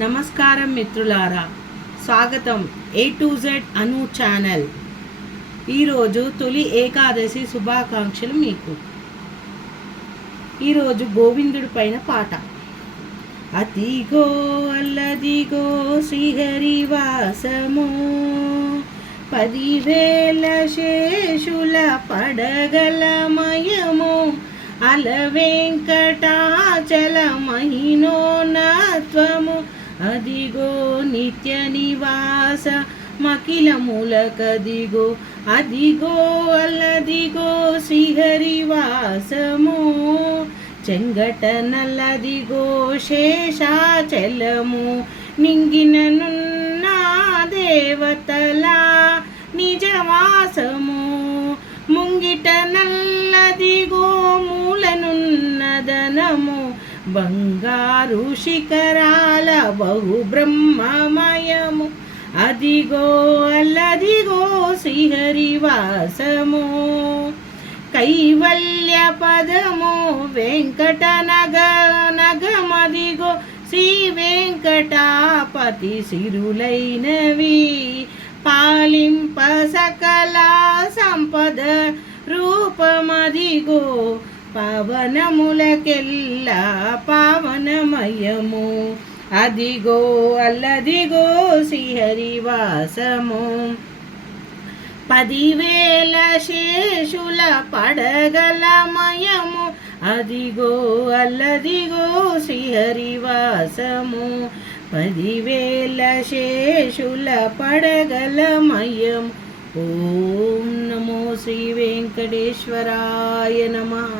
నమస్కారం మిత్రులారా, స్వాగతం A to Z Anu channel. ఈరోజు తొలి ఏకాదశి శుభాకాంక్షలు మీకు. ఈరోజు గోవిందుడి పైన పాట. అదిగో అల్లదిగో శ్రీహరివాసము, 10,000 శేషుల పడగలమయము, అల వెంకటాచల మహినోన్నత్వము, అదిగో నిత్య నివాస మకిలములకదిగో, అదిగో అల్లదిగో శ్రీహరివాసము, చెంగట నల్లదిగో శేషాచలము, నింగిననున్న దేవతల నిజవాసము, ముంగిట నల్లదిగో మూలనున్నదనము, బంగారు శిఖరాల బహుబ్రహ్మమయము, అదిగో అల్లదిగో శ్రీహరివాసము, కైవల్య పదము వెంకట నగమదిగో, శ్రీ వెంకటాపతి సిరులైనవి, పాలింప సకల సంపద రూపమదిగో, పవనములకెల్లా పావనమయము, అదిగో అల్లదిగో శ్రీహరివాసము, 10,000 శేషుల పడగలమయము, అదిగో అల్లదిగో శ్రీహరివాసము, 10,000 శేషుల పడగలమయం. ఓం నమో శ్రీ వెంకటేశ్వరాయ నమః.